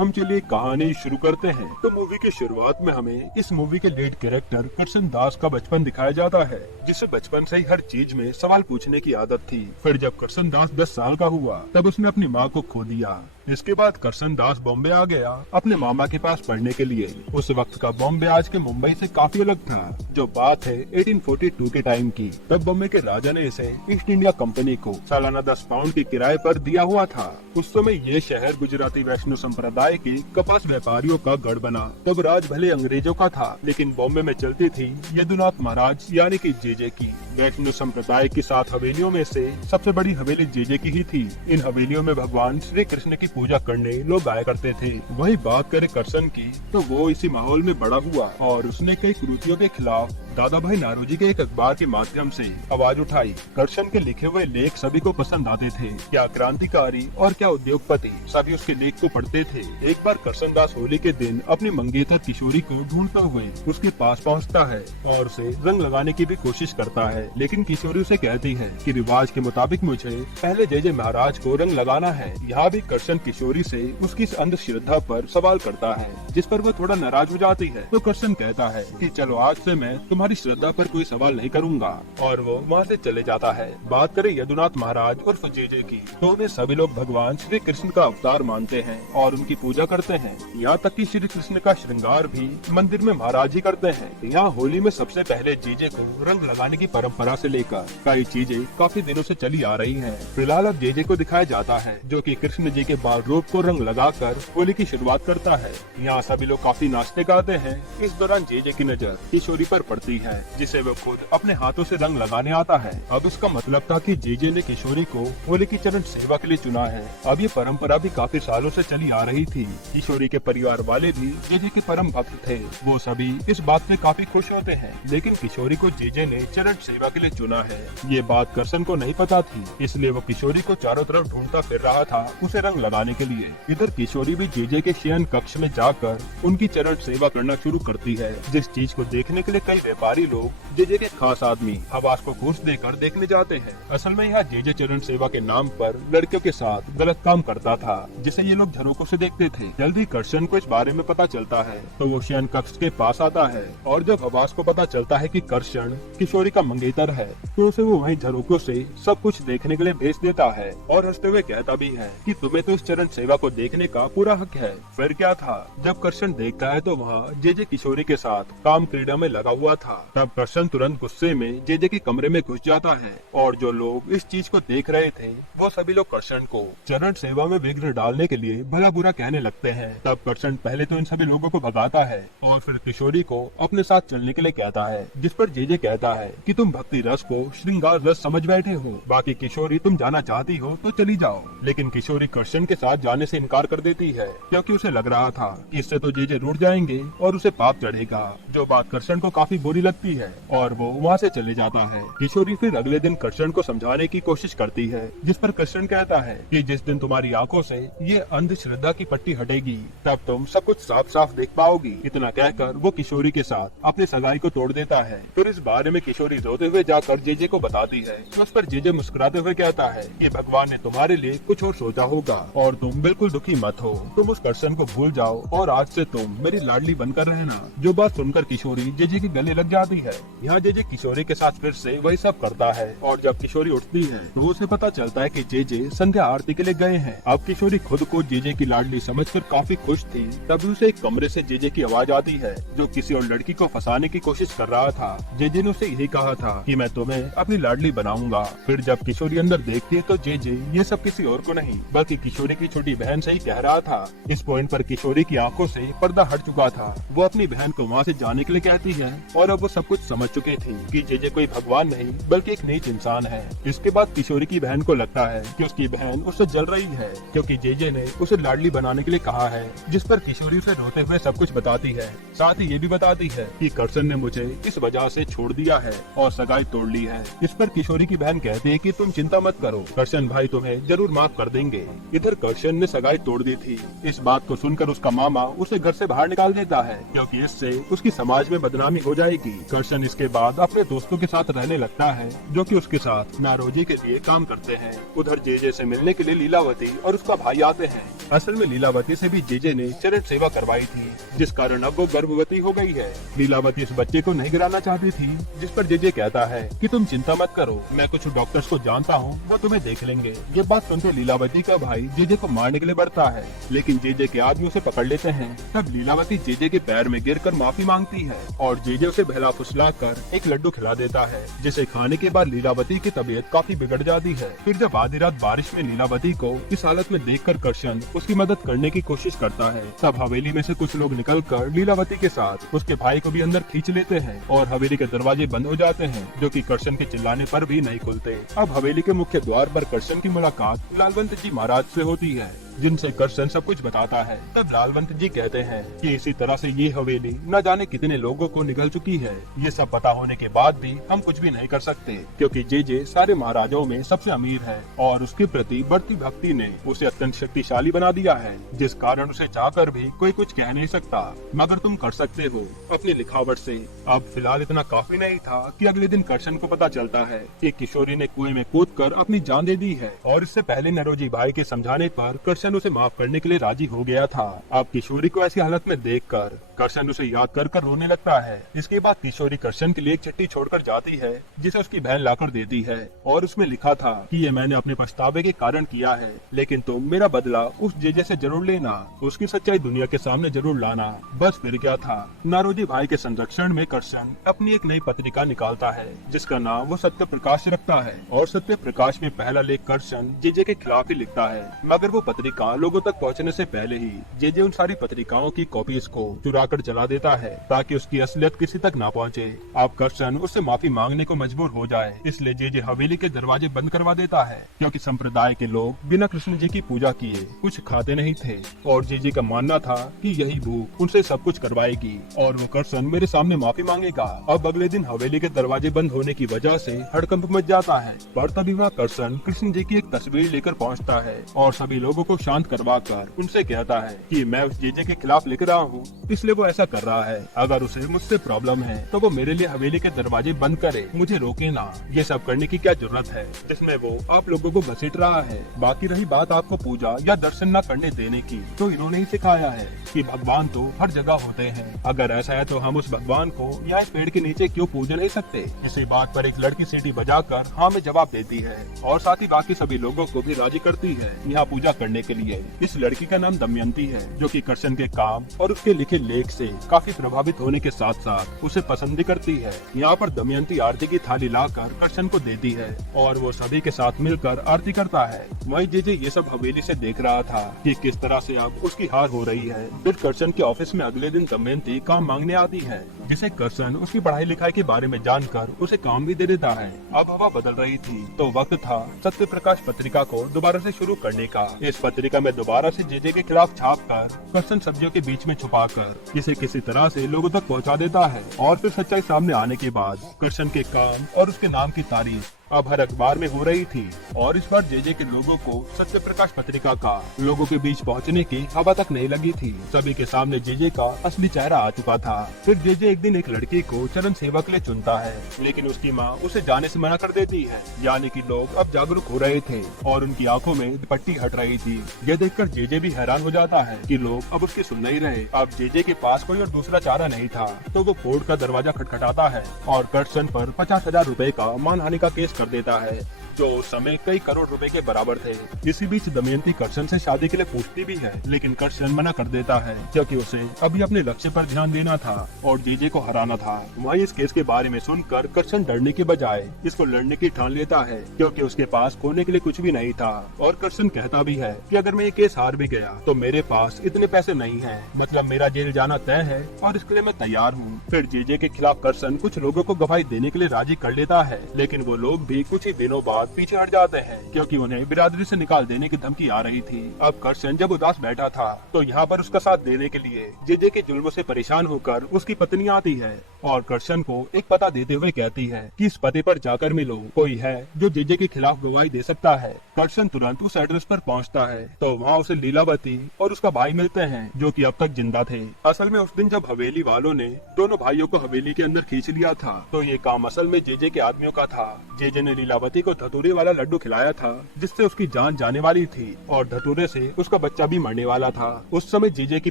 हम चलिए कहानी शुरू करते हैं। तो मूवी की शुरुआत में हमें इस मूवी के लीड कैरेक्टर करसन दास का बचपन दिखाया जाता है, जिसे बचपन से ही हर चीज में सवाल पूछने की आदत थी। फिर जब करसन दास 10 साल का हुआ तब उसने अपनी माँ को खो दिया। इसके बाद करसन दास बॉम्बे आ गया अपने मामा के पास पढ़ने के लिए। उस वक्त का बॉम्बे आज के मुंबई से काफी अलग था। जो बात है 1842 के टाइम की। तब बॉम्बे के राजा ने इसे ईस्ट इंडिया कंपनी को सालाना 10 पाउंड की किराए पर दिया हुआ था। उस समय ये शहर गुजराती वैष्णव संप्रदाय के कपास व्यापारियों का गढ़ बना। तब राज भले अंग्रेजों का था, लेकिन बॉम्बे में चलती थी यदुनाथ महाराज यानी कि जेजे की। वैष्णव संप्रदाय की 7 हवेलियों में से सबसे बड़ी हवेली जेजे की ही थी। इन हवेलियों में भगवान श्री कृष्ण की पूजा करने लोग आया करते थे। वही बात करे करसन की, तो वो इसी माहौल में बड़ा हुआ और उसने कई कुरीतियों के खिलाफ दादा भाई नारोजी के एक अखबार के माध्यम से आवाज उठाई। करसन के लिखे हुए लेख सभी को पसंद आते थे। क्या क्रांतिकारी और क्या उद्योगपति, सभी उसके लेख को पढ़ते थे। एक बार करसन दास होली के दिन अपनी मंगेतर किशोरी को ढूंढते हुए उसके पास पहुंचता है और उसे रंग लगाने की भी कोशिश करता है, लेकिन किशोरी उसे कहती है कि रिवाज के मुताबिक मुझे पहले जेजे महाराज को रंग लगाना है। यहाँ भी करसन किशोरी से उसकी इस अंधश्रद्धा पर सवाल करता है, जिस पर वो थोड़ा नाराज हो जाती है। तो करसन कहता है कि चलो आज से मैं तुम्हारी श्रद्धा पर कोई सवाल नहीं करूंगा, और वो वहाँ से चले जाता है। बात करें यदुनाथ महाराज उर्फ जेजे की, तो उन्हें सभी लोग भगवान श्री कृष्ण का अवतार मानते हैं और उनकी पूजा करते हैं। यहाँ तक कि श्री कृष्ण का श्रृंगार भी मंदिर में महाराज ही करते हैं। यहाँ होली में सबसे पहले जेजे को रंग लगाने की परंपरा से लेकर कई चीजें काफी दिनों से चली आ रही हैं। फिलहाल अब जेजे को दिखाया जाता है, जो कि कृष्ण जी के बाल रूप को रंग लगाकर होली की शुरुआत करता है। यहाँ सभी लोग काफी नाचते गाते हैं। इस दौरान जेजे की नजर किशोरी पर पड़ती है, जिसे वो खुद अपने हाथों से रंग लगाने आता है। अब इसका मतलब था कि जेजे ने किशोरी को होली की चरण सेवा के लिए चुना है। अब ये परंपरा भी काफी सालों से चली आ रही थी। किशोरी के परिवार वाले भी जेजे के परम भक्त थे। वो सभी इस बात से काफी खुश होते हैं, लेकिन किशोरी को जेजे ने चरण सेवा के लिए चुना है, ये बात करसन को नहीं पता थी। इसलिए वो किशोरी को चारों तरफ ढूंढता फिर रहा था उसे रंग लगाने के लिए। इधर किशोरी भी जेजे के शयन कक्ष में जाकर उनकी चरण सेवा करना शुरू करती है, जिस चीज को देखने के लिए कई व्यापारी लोग जेजे के खास आदमी हवास को घूस देकर देखने जाते हैं। असल में यहाँ जेजे चरण सेवा के नाम पर लड़कियों के साथ गलत काम करता था, जिसे ये लोग झरोकों से देखते थे। जल्दी करसन को इस बारे में पता चलता है, तो वो शयन कक्ष के पास आता है, और जब हवास को पता चलता है कि करसन किशोरी का मंगेतर है, तो उसे वो वहीं झरोकों से सब कुछ देखने के लिए भेज देता है और हंसते हुए कहता भी है कि तुम्हें तो इस चरण सेवा को देखने का पूरा हक है। फिर क्या था, जब करसन देखता है तो वहाँ जेजे किशोरी के साथ काम क्रीड़ा में लगा हुआ था। तब करसन तुरंत गुस्से में जेजे के कमरे में घुस जाता है, और जो लोग इस चीज को देख रहे थे वो सभी लोग करसन को चरण सेवा में विघ्न डालने के लिए भला बुरा कहने लगते हैं। तब करसन पहले तो इन सभी लोगों को भगाता है और फिर किशोरी को अपने साथ चलने के लिए कहता है, जिस पर जेजे कहता है कि तुम भक्ति रस को श्रृंगार रस समझ बैठे हो, बाकी किशोरी तुम जाना चाहती हो तो चली जाओ। लेकिन किशोरी करसन के साथ जाने से इनकार कर देती है, क्योंकि उसे लग रहा था कि इससे तो जेजे रूठ जाएंगे और उसे पाप चढ़ेगा। जो बात करसन को काफी बुरी लगती है और वो वहाँ से चले जाता है। किशोरी फिर अगले दिन करसन को समझाने की कोशिश करती है, जिस पर करसन कहता है कि जिस दिन तुम्हारी आंखों से ये अंधश्रद्धा की पट्टी हटेगी, तब तुम सब कुछ साफ साफ देख पाओगी। इतना कहकर वो किशोरी के साथ अपनी सगाई को तोड़ देता है। फिर इस बारे में किशोरी रोते हुए जाकर जेजे को बताती है। तो उस पर जेजे मुस्कुराते हुए कहता है कि भगवान ने तुम्हारे लिए कुछ और सोचा होगा और तुम बिल्कुल दुखी मत हो। तुम उस करसन को भूल जाओ और आज से तुम मेरी लाडली बनकर रहना। जो बात सुनकर किशोरी जेजे के गले लग जाती है। यहाँ जेजे किशोरी के साथ फिर से वही सब करता है, और जब किशोरी उठती है तो उसे पता चलता है कि जेजे संध्या आरती के लिए गए हैं। अब किशोरी खुद को जेजे की लाडली समझकर काफी खुश थी। तभी उसे एक कमरे से जेजे की आवाज आती है, जो किसी और लड़की को फंसाने की कोशिश कर रहा था। जेजे ने उसे यही कहा था कि मैं तुम्हें अपनी लाडली बनाऊंगा। फिर जब किशोरी अंदर देखती है तो जेजे ये सब किसी और को नहीं बल्कि किशोरी की छोटी बहन से ही कह रहा था। इस पॉइंट पर किशोरी की आंखों से पर्दा हट चुका था। वो अपनी बहन को वहाँ से जाने के लिए कहती है, और अब वो सब कुछ समझ चुके थे कि जेजे कोई भगवान नहीं बल्कि एक नीच इंसान है। इसके बाद किशोरी की बहन को लगता है कि उसकी बहन उससे जल रही है, क्योंकि जेजे ने उसे लाडली बनाने के लिए कहा है। जिस पर किशोरी उसे रोते हुए सब कुछ बताती है। साथ ही ये भी बताती है कि करसन ने मुझे इस वजह से छोड़ दिया है और सगाई तोड़ ली है। इस पर किशोरी की बहन कहती है कि तुम चिंता मत करो, करसन भाई तुम्हें जरूर माफ कर देंगे। इधर करसन ने सगाई तोड़ दी थी। इस बात को सुनकर उसका मामा उसे घर से बाहर निकाल देता है, क्योंकि इससे उसकी समाज में बदनामी हो जाएगी। थी। कर्सन इसके बाद अपने दोस्तों के साथ रहने लगता है जो कि उसके साथ नारोजी के लिए काम करते हैं। उधर जेजे से मिलने के लिए लीलावती और उसका भाई आते हैं। असल में लीलावती से भी जेजे ने चरण सेवा करवाई थी, जिस कारण अब वो गर्भवती हो गई है। लीलावती इस बच्चे को नहीं गिराना चाहती थी, जिस पर जेजे कहता है कि तुम चिंता मत करो, मैं कुछ डॉक्टर्स को जानता हूँ, वो तुम्हें देख लेंगे। ये बात सुनकर लीलावती का भाई जेजे को मारने के लिए बढ़ता है, लेकिन जेजे के आदमी उसे पकड़ लेते हैं। तब लीलावती जेजे के पैर में गिरकर माफी मांगती है और जेजे उसे बहला फुसलाकर एक लड्डू खिला देता है, जिसे खाने के बाद लीलावती की तबीयत काफी बिगड़ जाती है। फिर जब आधी रात बारिश में लीलावती को इस हालत में देखकर कर्सन उसकी मदद करने की कोशिश करता है। तब हवेली में से कुछ लोग निकलकर लीलावती के साथ उसके भाई को भी अंदर खींच लेते हैं और हवेली के दरवाजे बंद हो जाते हैं, जो कि कर्सन के चिल्लाने पर भी नहीं खुलते। अब हवेली के मुख्य द्वार पर कर्सन की मुलाकात लालवंत जी महाराज से होती है, जिनसे कर्सन सब कुछ बताता है। तब लालवंत जी कहते हैं कि इसी तरह से ये हवेली न जाने कितने लोगों को निगल चुकी है। ये सब पता होने के बाद भी हम कुछ भी नहीं कर सकते, क्योंकि जेजे सारे महाराजाओं में सबसे अमीर है और उसके प्रति बढ़ती भक्ति ने उसे अत्यंत शक्तिशाली बना दिया है, जिस कारण उसे चाहकर भी कोई कुछ कह नहीं सकता। मगर तुम कर सकते हो अपनी लिखावट से। अब फिलहाल इतना काफी नहीं था कि अगले दिन कर्सन को पता चलता है एक किशोरी ने कुएं में कूदकर अपनी जान दे दी है, और इससे पहले नरोजी भाई के समझाने पर कर्सन उसे माफ करने के लिए राजी हो गया था। अब किशोरी को ऐसी हालत में देखकर कर्सन उसे याद कर कर रोने लगता है। इसके बाद किशोरी कर्सन के लिए एक चिट्ठी छोड़कर जाती है, जिसे उसकी बहन लाकर देती है, और उसमें लिखा था कि ये मैंने अपने पछतावे के कारण किया है, लेकिन तुम मेरा बदला उस जेजे से जरूर लेना, उसकी सच्चाई दुनिया के सामने जरूर लाना। बस फिर क्या था, नारोजी भाई के संरक्षण में कर्सन अपनी एक नई पत्रिका निकालता है, जिसका नाम वो सत्य प्रकाश रखता है, और सत्य प्रकाश में पहला लेख कर्सन जेजे के खिलाफ ही लिखता है। मगर वो पत्रिका लोगों तक पहुंचने से पहले ही जेजे उन सारी पत्रिकाओं की कॉपीज को चुराकर जला देता है, ताकि उसकी असलियत किसी तक ना पहुंचे। अब कर्सन उससे माफी मांगने को मजबूर हो जाए, इसलिए जेजे हवेली के दरवाजे बंद करवा देता है, क्योंकि संप्रदाय के लोग बिना कृष्ण जी की पूजा किए कुछ खाते नहीं थे, और जेजे का मानना था कि यही भूख उनसे सब कुछ करवाएगी और वो कर्सन मेरे सामने माफी मांगेगा। अब अगले दिन हवेली के दरवाजे बंद होने की वजह से हड़कंप मच जाता है, पर तभी वहाँ कर्सन कृष्ण जी की एक तस्वीर लेकर पहुँचता है और सभी लोगों को शांत करवाकर उनसे कहता है कि मैं उस जेजे के खिलाफ लिख रहा हूँ, इसलिए वो ऐसा कर रहा है। अगर उसे मुझसे प्रॉब्लम है तो वो मेरे लिए हवेली के दरवाजे बंद करे, मुझे रोके ना। ये सब करने की क्या जरूरत है जिसमें वो आप लोगों को घसीट रहा है। बाकी रही बात आपको पूजा या दर्शन न करने देने की, तो इन्होंने ही सिखाया है कि भगवान तो हर जगह होते हैं। अगर ऐसा है तो हम उस भगवान को यहाँ इस पेड़ के नीचे क्यों पूज नहीं सकते। इसी बात पर एक लड़की सीटी बजाकर हाँ में जवाब देती है, और साथ ही बाकी सभी लोगों को भी राजी करती है यहाँ पूजा करने के लिए। इस लड़की का नाम दमयंती है, जो कि कर्सन के काम और उसके लिखे लेख से काफी प्रभावित होने के साथ साथ उसे पसंद भी करती है। यहाँ पर दमयंती आरती की थाली लाकर कर्सन को देती है और वो सभी के साथ मिलकर आरती करता है। वही जेजे ये सब हवेली से देख रहा था कि किस तरह से अब उसकी हार हो रही है। फिर कर्सन के ऑफिस में अगले दिन दमयंती काम मांगने आती है, जिसे कर्सन उसकी पढ़ाई लिखाई के बारे में जानकर उसे काम भी दे देता है। अब हवा बदल रही थी, तो वक्त था सत्य प्रकाश पत्रिका को दोबारा से शुरू करने का। इस पत्रिका में दोबारा से जेजे के खिलाफ छाप कर कर्सन सब्जियों के बीच में छुपाकर इसे किसी तरह से लोगों तक पहुंचा देता है, और फिर सच्चाई सामने आने के बाद कर्सन के काम और उसके नाम की तारीफ अब हर अखबार में हो रही थी, और इस बार जेजे के लोगों को सत्य प्रकाश पत्रिका का लोगों के बीच पहुंचने की हवा तक नहीं लगी थी। सभी के सामने जेजे का असली चेहरा आ चुका था। फिर जेजे एक दिन एक लड़की को चरण सेवा के लिए चुनता है, लेकिन उसकी माँ उसे जाने से मना कर देती है। यानी कि लोग अब जागरूक हो रहे थे और उनकी आंखों में पट्टी हट रही थी। यह देखकर जेजे भी हैरान हो जाता है कि लोग अब उसकी सुन नहीं रहे। अब जेजे के पास कोई और दूसरा चारा नहीं था, तो वो कोर्ट का दरवाजा खटखटाता है और कर्सन पर 50,000 रुपए का मानहानि का केस कर देता है, जो उस समय कई करोड़ रुपए के बराबर थे। इसी बीच दमयंती कर्सन से शादी के लिए पूछती भी है, लेकिन कर्सन मना कर देता है, क्योंकि उसे अभी अपने लक्ष्य पर ध्यान देना था और जेजे को हराना था। वहीं इस केस के बारे में सुनकर कर्सन डरने के बजाय इसको लड़ने की ठान लेता है, क्योंकि उसके पास खोने के लिए कुछ भी नहीं था। और कर्सन कहता भी है कि अगर मैं ये केस हार भी गया तो मेरे पास इतने पैसे नहीं है, मतलब मेरा जेल जाना तय है और इसके लिए मैं तैयार हूँ। फिर जेजे के खिलाफ कर्सन कुछ लोगों को गवाही देने के लिए राजी कर लेता है, लेकिन वो लोग भी कुछ ही दिनों बाद पीछे हट जाते हैं, क्योंकि उन्हें बिरादरी से निकाल देने की धमकी आ रही थी। अब कर्सन जब उदास बैठा था तो यहाँ पर उसका साथ देने के लिए जेजे के जुल्म से परेशान होकर उसकी पत्नी आती है। और करसन को एक पता देते हुए कहती है कि इस पते पर जाकर मिलो, कोई है जो जेजे के खिलाफ गवाही दे सकता है। करसन तुरंत उस एड्रेस पर पहुंचता है तो वहाँ उसे लीलावती और उसका भाई मिलते हैं जो कि अब तक जिंदा थे। असल में उस दिन जब हवेली वालों ने दोनों भाइयों को हवेली के अंदर खींच लिया था तो ये काम असल में जेजे के आदमियों का था। जेजे ने लीलावती को धतूरे वाला लड्डू खिलाया था जिससे उसकी जान जाने वाली थी और धतूरे से उसका बच्चा भी मरने वाला था। उस समय जेजे की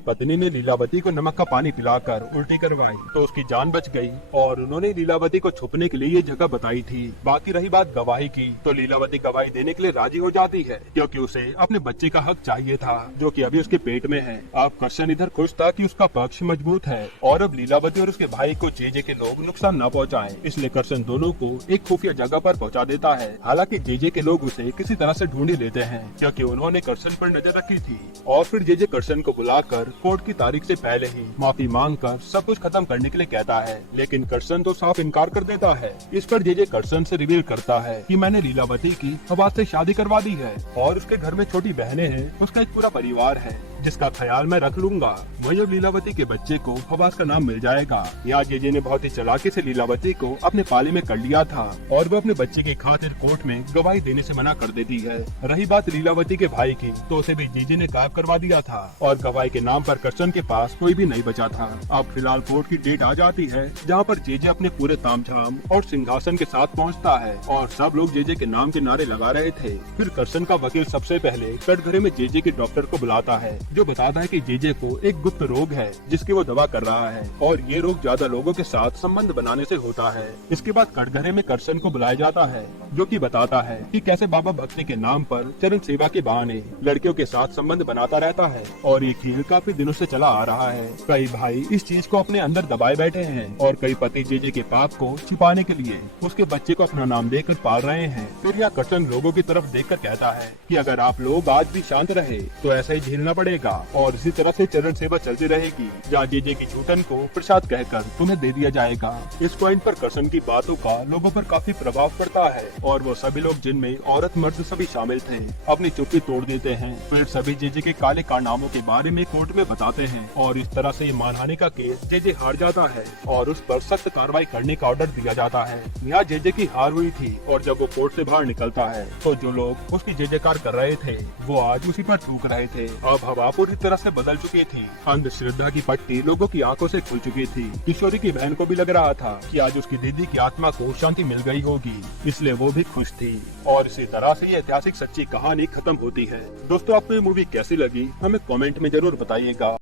पत्नी ने लीलावती को नमक का पानी पिलाकर उल्टी करवाई तो उसकी जान बच गई और उन्होंने लीलावती को छुपने के लिए ये जगह बताई थी। बाकी रही बात गवाही की तो लीलावती गवाही देने के लिए राजी हो जाती है क्योंकि उसे अपने बच्चे का हक चाहिए था जो कि अभी उसके पेट में है। अब करसन इधर खुश था कि उसका पक्ष मजबूत है और अब लीलावती और उसके भाई को जेजे के लोग नुकसान न पहुंचाएं, इसलिए करसन दोनों को एक खुफिया जगह पर पहुंचा देता है। हालांकि जेजे के लोग उसे किसी तरह से ढूंढ ही लेते हैं क्योंकि उन्होंने करसन पर नजर रखी थी और फिर जेजे करसन को बुलाकर कोर्ट की तारीख से पहले ही माफी मांगकर सब कुछ खत्म करने के लिए कहता है, लेकिन करसन तो साफ इनकार कर देता है। इस पर जेजे करसन से रिवील करता है कि मैंने लीलावती की फवाद से शादी करवा दी है और उसके घर में छोटी बहनें हैं, उसका एक पूरा परिवार है जिसका ख्याल मैं रख लूंगा। वही अब लीलावती के बच्चे को फवाद का नाम मिल जाएगा। यहाँ जेजे ने बहुत ही चालाकी से लीलावती को अपने पाले में कर लिया था और वो अपने बच्चे की खातिर कोर्ट में गवाही देने से मना कर देती है। रही बात लीलावती के भाई की तो उसे भी जेजे ने गायब करवा दिया था और गवाही के नाम पर करसन के पास कोई भी नहीं बचा था। अब फिलहाल कोर्ट की डेट आ जाती है जहाँ पर जेजे अपने पूरे तामझाम और सिंहासन के साथ पहुँचता है और सब लोग जेजे के नाम के नारे लगा रहे थे। फिर करसन का वकील सबसे पहले कटघरे में जेजे के डॉक्टर को बुलाता है जो बताता है कि जेजे को एक गुप्त रोग है जिसकी वो दवा कर रहा है और ये रोग ज्यादा लोगों के साथ संबंध बनाने से होता है। इसके बाद कटघरे में करसन को बुलाया जाता है जो कि बताता है कि कैसे बाबा भक्ति के नाम पर चरण सेवा के बहाने लड़कियों के साथ संबंध बनाता रहता है और ये खेल काफी दिनों से चला आ रहा है। कई भाई इस चीज को अपने अंदर दबाए बैठे हैं और कई पति जेजे के पाप को छिपाने के लिए उसके बच्चे को अपना नाम देकर पाल रहे हैं। फिर यह करसन लोगों की तरफ देखकर कहता है कि अगर आप लोग आज भी शांत रहे तो ऐसा ही झेलना पड़ेगा और इसी तरह से चरण सेवा चलती रहेगी जहाँ जेजे की जूठन को प्रसाद कहकर तुम्हें दे दिया जाएगा। इस पॉइंट पर करसन की बातों का लोगों पर काफी प्रभाव पड़ता है और वो सभी लोग जिनमें औरत मर्द सभी शामिल थे अपनी चुप्पी तोड़ देते हैं। फिर सभी जेजे के काले कारनामों के बारे में कोर्ट में बताते हैं और इस तरह से मानहानि का केस जेजे हार जाता है और उस पर सख्त कार्रवाई करने का ऑर्डर दिया जाता है। यहाँ जेजे की हार हुई थी और जब वो कोर्ट से बाहर निकलता है तो जो लोग उसकी जय जयकार कर रहे थे वो आज उसी पर थूक रहे थे। अब हवा पूरी तरह से बदल चुकी थी। अंधश्रद्धा की पट्टी लोगों की आंखों से खुल चुकी थी। किशोरी की बहन को भी लग रहा था कि आज उसकी दीदी की आत्मा को शांति मिल गई होगी, इसलिए वो भी खुश थी और इसी तरह से ये ऐतिहासिक सच्ची कहानी खत्म होती है। दोस्तों आपको ये मूवी कैसी लगी हमें कमेंट में जरूर बताइएगा।